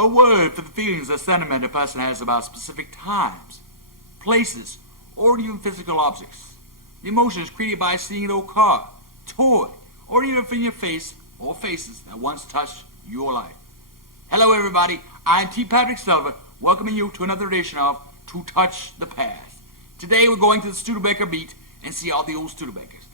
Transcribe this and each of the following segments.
A word for the feelings or sentiment a person has about specific times, places, or even physical objects. The emotion is created by seeing an old car, toy, or even from your face or faces that once touched your life. Hello everybody, I'm T. Patrick Silver, welcoming you to another edition of To Touch the Past. Today we're going to the Studebaker Meet and see all the old Studebakers.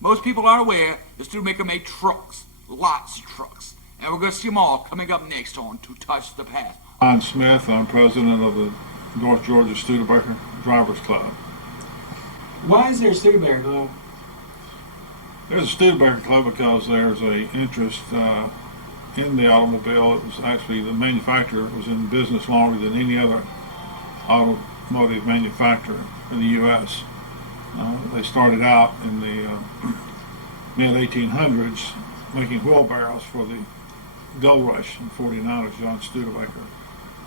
Most people are aware the Studebaker made trucks, lots of trucks, and we're going to see them all coming up next on To Touch the Past. I'm Smith, I'm president of the North Georgia Studebaker Drivers Club. Why is there a Studebaker Club? There's a Studebaker Club because there's an interest in the automobile. It was actually the manufacturer was in business longer than any other automotive manufacturer in the U.S. They started out in the mid-1800s making wheelbarrows for the gold rush in '49 of John Studebaker.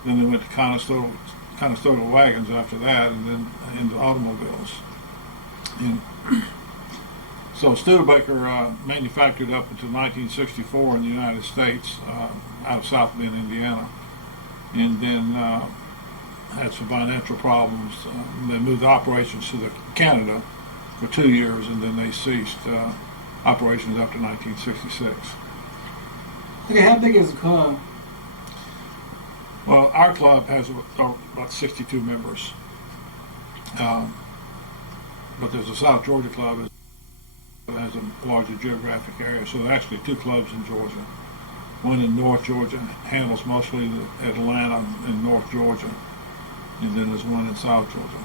Then they went to Conestoga wagons after that, and then into automobiles. And so Studebaker manufactured up until 1964 in the United States, out of South Bend, Indiana, and then had some financial problems. They moved operations to Canada for 2 years, and then they ceased operations after 1966. Okay, how big is the club? Well, our club has about 62 members, but there's a South Georgia club that has a larger geographic area, so there are actually two clubs in Georgia. One in North Georgia handles mostly Atlanta and North Georgia, and then there's one in South Georgia.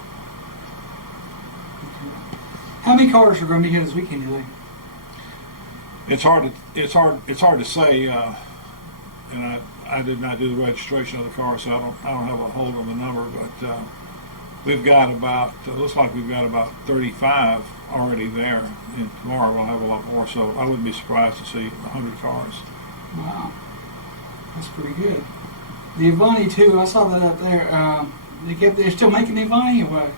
How many cars are going to be here this weekend today? It's hard to say, and I did not do the registration of the car, so I don't have a hold on the number, but we've got about looks like we've got about 35 already there, and tomorrow we'll have a lot more. So I wouldn't be surprised to see 100 cars. Wow, that's pretty good. The Avanti too. I saw that up there. They're still making the Avanti, or what?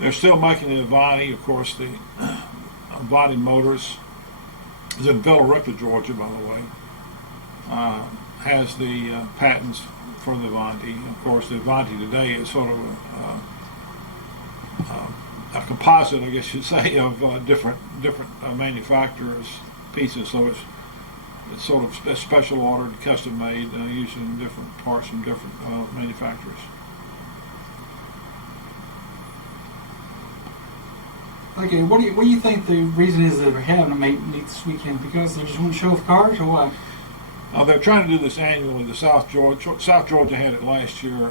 They're still making the Avanti, of course. The Avanti Motors is in Villa Rica, Georgia, by the way. Has the patents for the Avanti. Of course, the Avanti today is sort of a composite, I guess you'd say, of different manufacturers' pieces. So it's sort of special ordered, custom made, using different parts from different manufacturers. Okay, what do you think the reason is that they're having a meet this weekend? Because they just want to show off cars, or what? They're trying to do this annually. The South Georgia had it last year.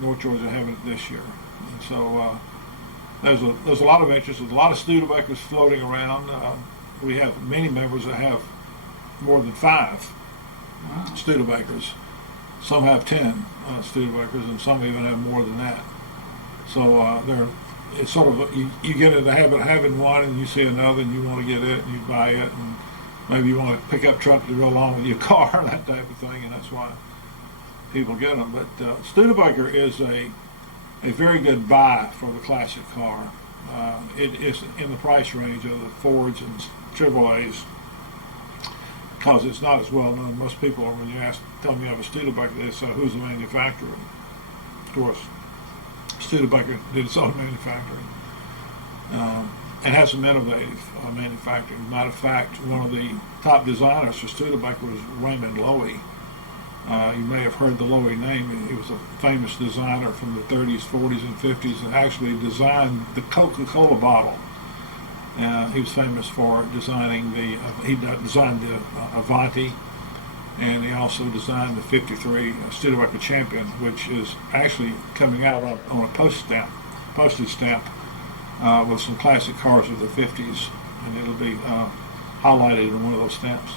North Georgia having it this year. And so there's a lot of interest. There's a lot of Studebakers floating around. We have many members that have more than 5 Studebakers. Some have 10 Studebakers, and some even have more than that. So it's sort of you get in the habit of having one, and you see another, and you want to get it, and you buy it, and maybe you want a pickup truck to go along with your car, that type of thing, and that's why people get them. But Studebaker is a very good buy for the classic car. It is in the price range of the Fords and Chevrolets because it's not as well known. Most people, when you tell them you have a Studebaker, they say, who's the manufacturer? Of course, Studebaker did its own manufacturing. And has some innovative manufacturing. Matter of fact, one of the top designers for Studebaker was Raymond Loewy. You may have heard the Loewy name. He was a famous designer from the 30s, 40s, and 50s that actually designed the Coca-Cola bottle. He was famous for designing he designed the Avanti, and he also designed the 53 Studebaker Champion, which is actually coming out on a postage stamp. With some classic cars of the 50s, and it'll be highlighted in one of those stamps.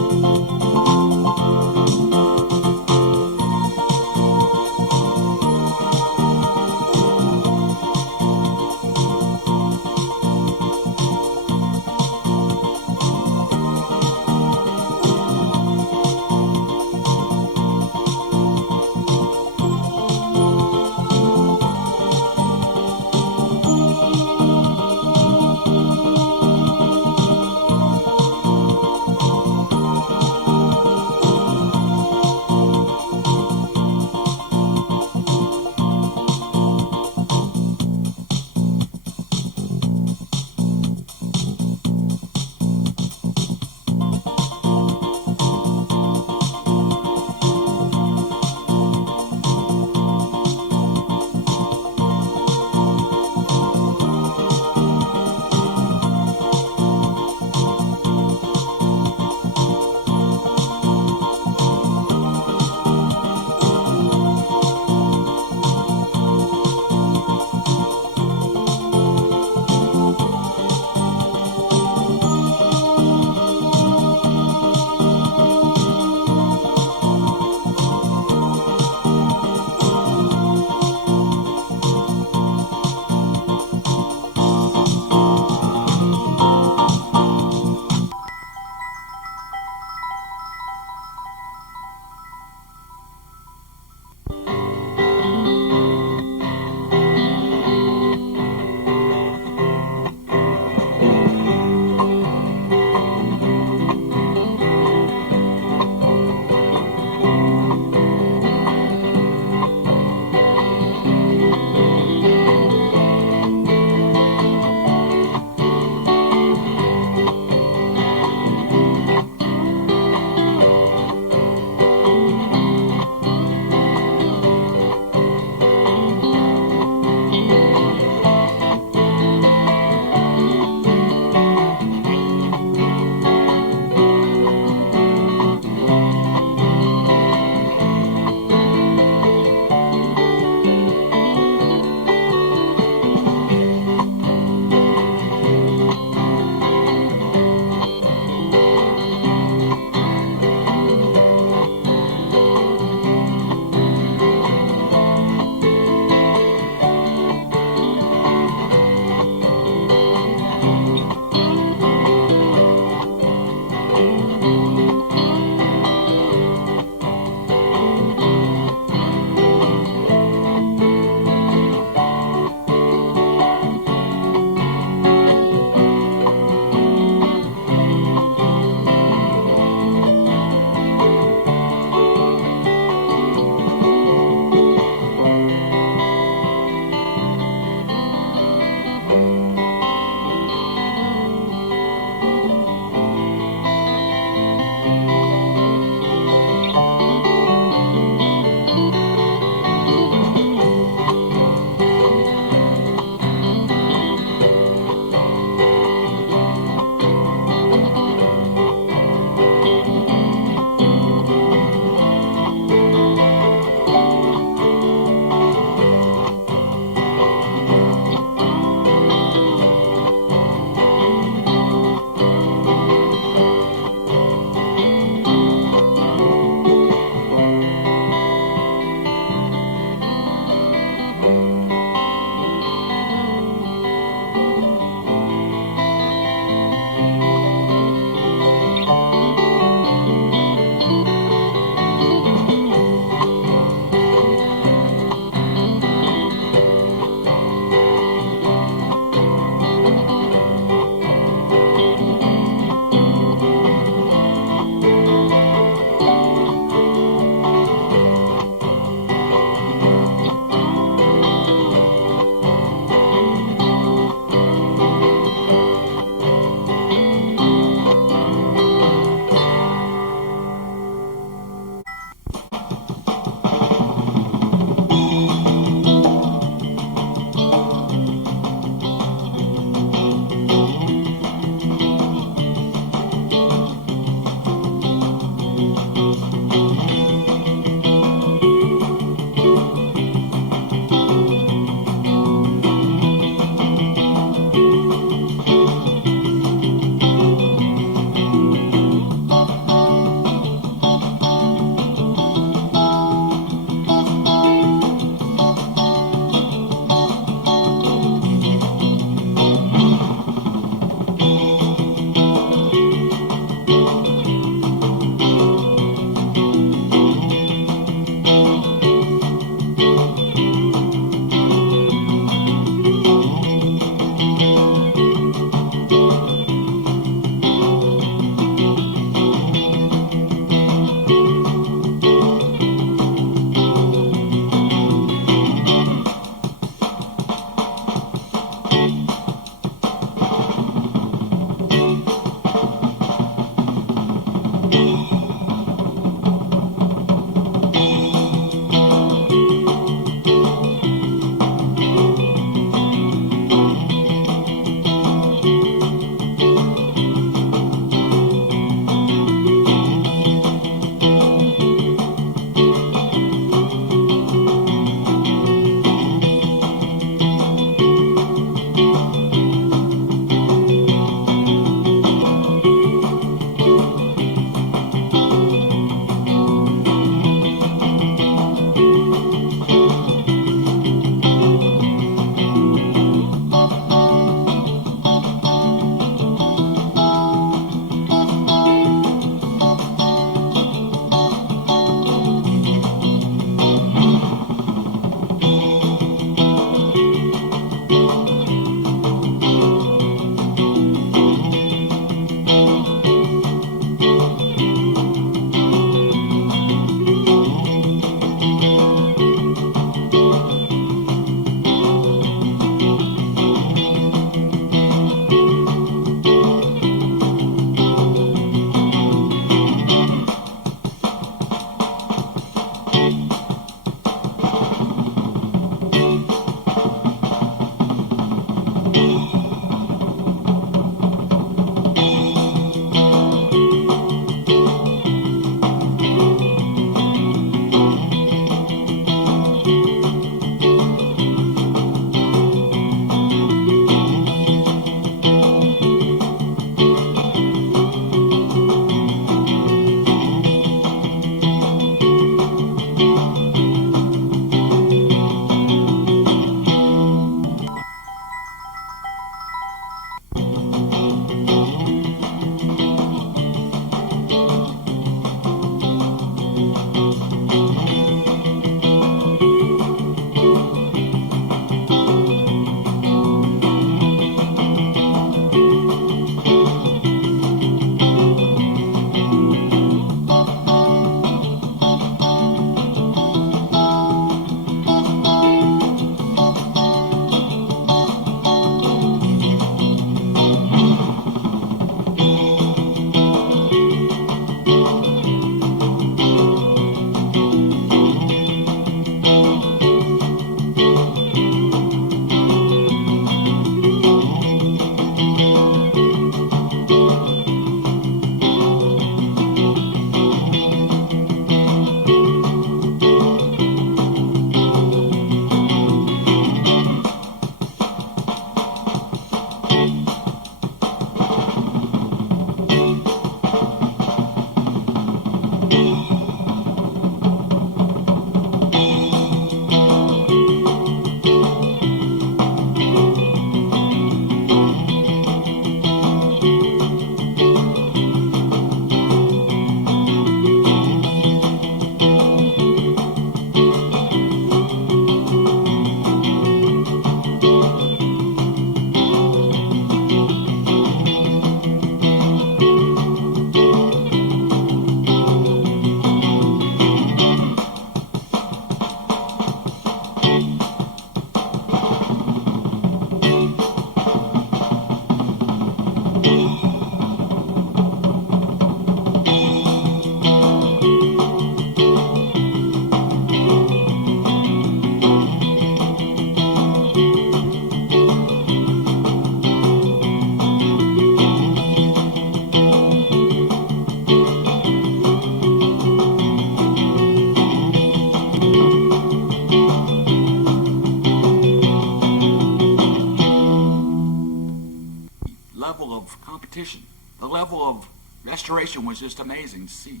competition. The level of restoration was just amazing to see.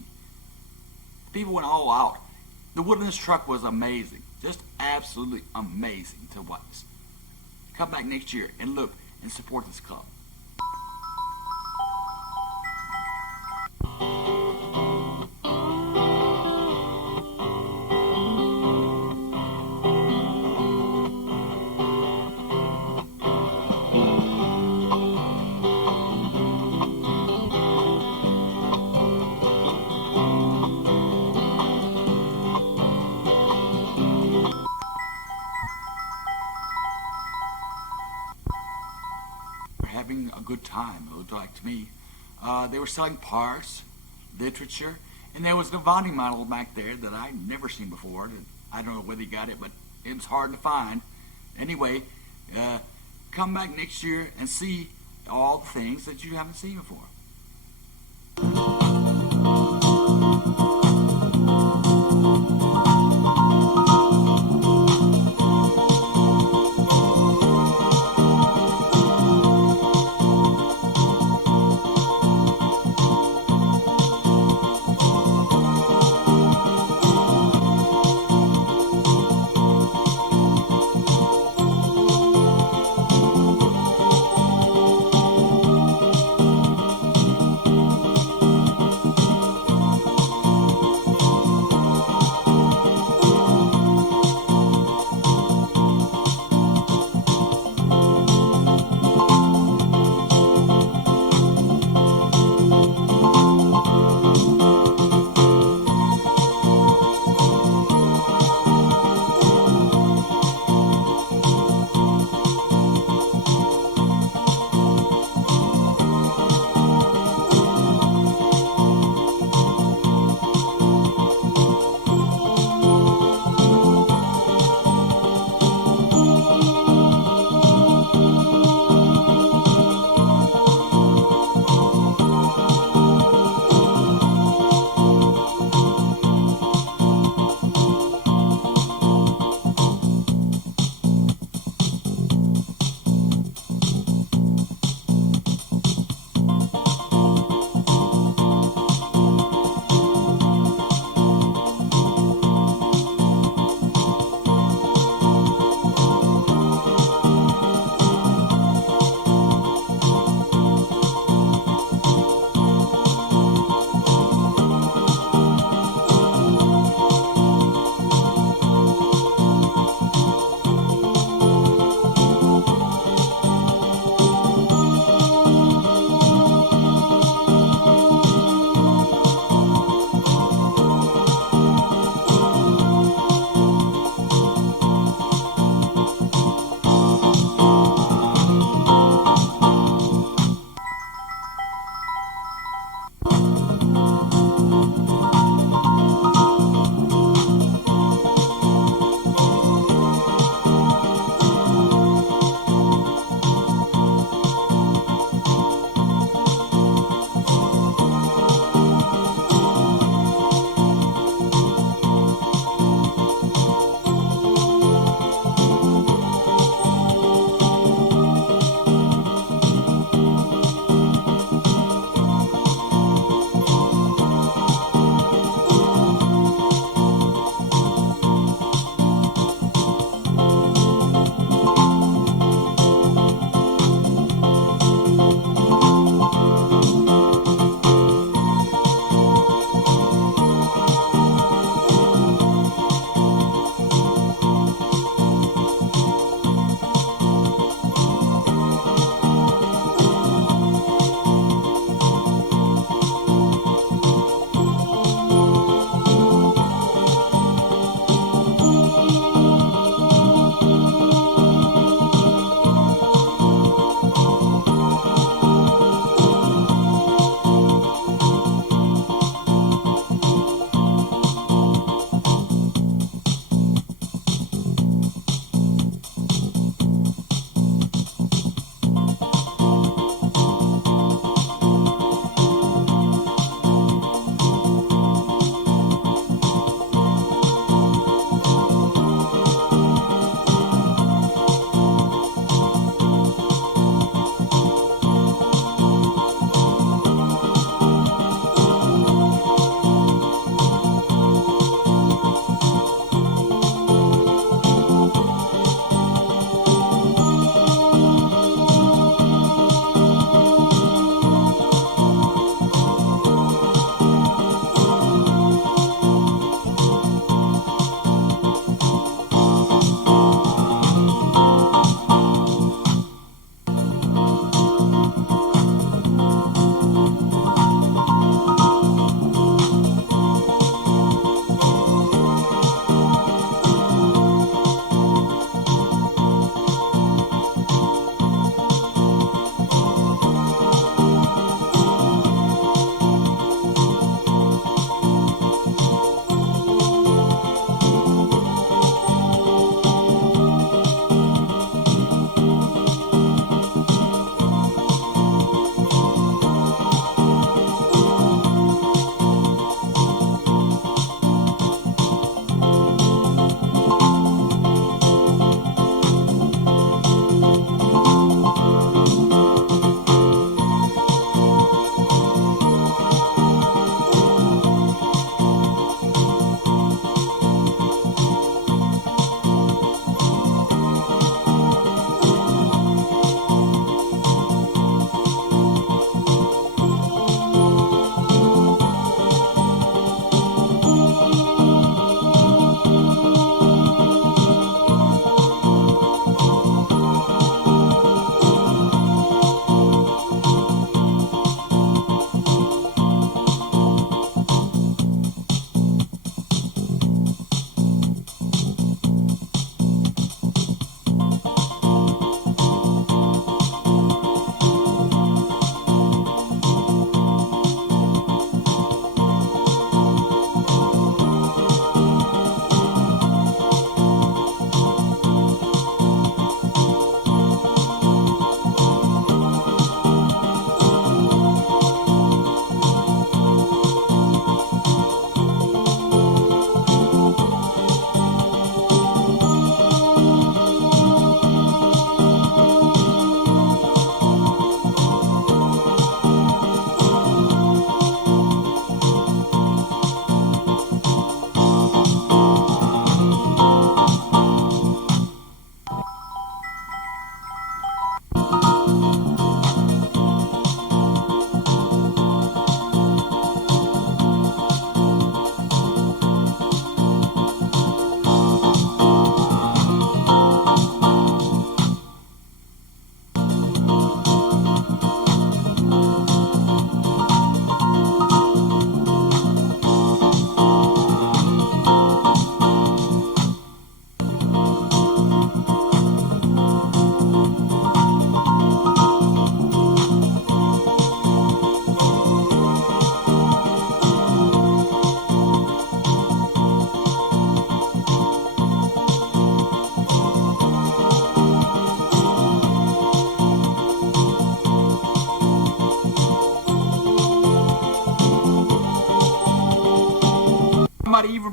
People went all out. The Woodlands truck was amazing. Just absolutely amazing to watch. Come back next year and look and support this club. Having a good time, it looked like to me. They were selling parts, literature, and there was a vending model back there that I'd never seen before. I don't know whether he got it, but it was hard to find. Anyway, come back next year and see all the things that you haven't seen before.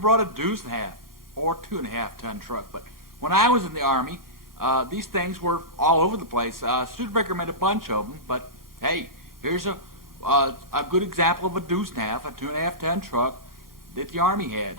brought a deuce and a half or 2.5 ton truck. But when I was in the Army, these things were all over the place. Studebaker made a bunch of them, but hey, here's a good example of a deuce and a half, a 2.5 ton truck that the Army had.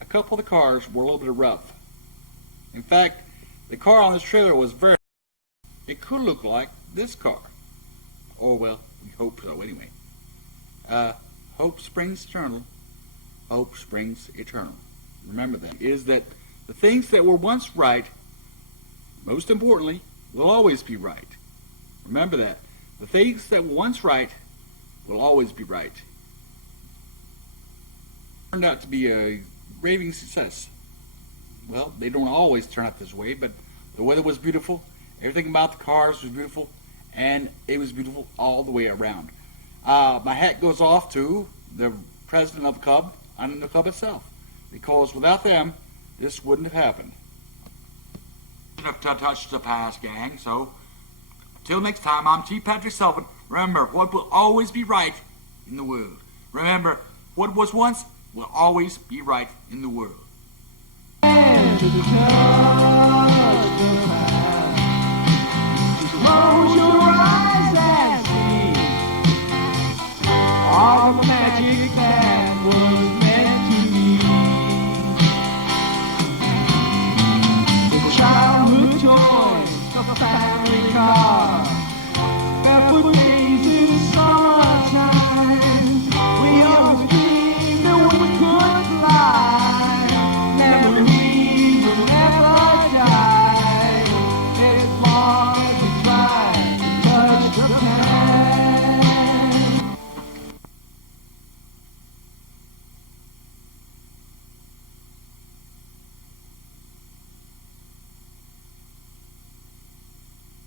A couple of the cars were a little bit rough. In fact, the car on this trailer was very. It could look like this car. Or, well, we hope so anyway. Hope springs eternal. Hope springs eternal. Remember that. Is that the things that were once right, most importantly, will always be right. Remember that. The things that were once right will always be right. Turned out to be a raving success. Well, they don't always turn out this way, but the weather was beautiful, everything about the cars was beautiful, and it was beautiful all the way around. My hat goes off to the president of the club and the club itself, because without them, this wouldn't have happened. Enough to touch the past, gang, so till next time, I'm T. Patrick Sullivan. Remember, what will always be right in the world. Remember, what was once will always be right in the world.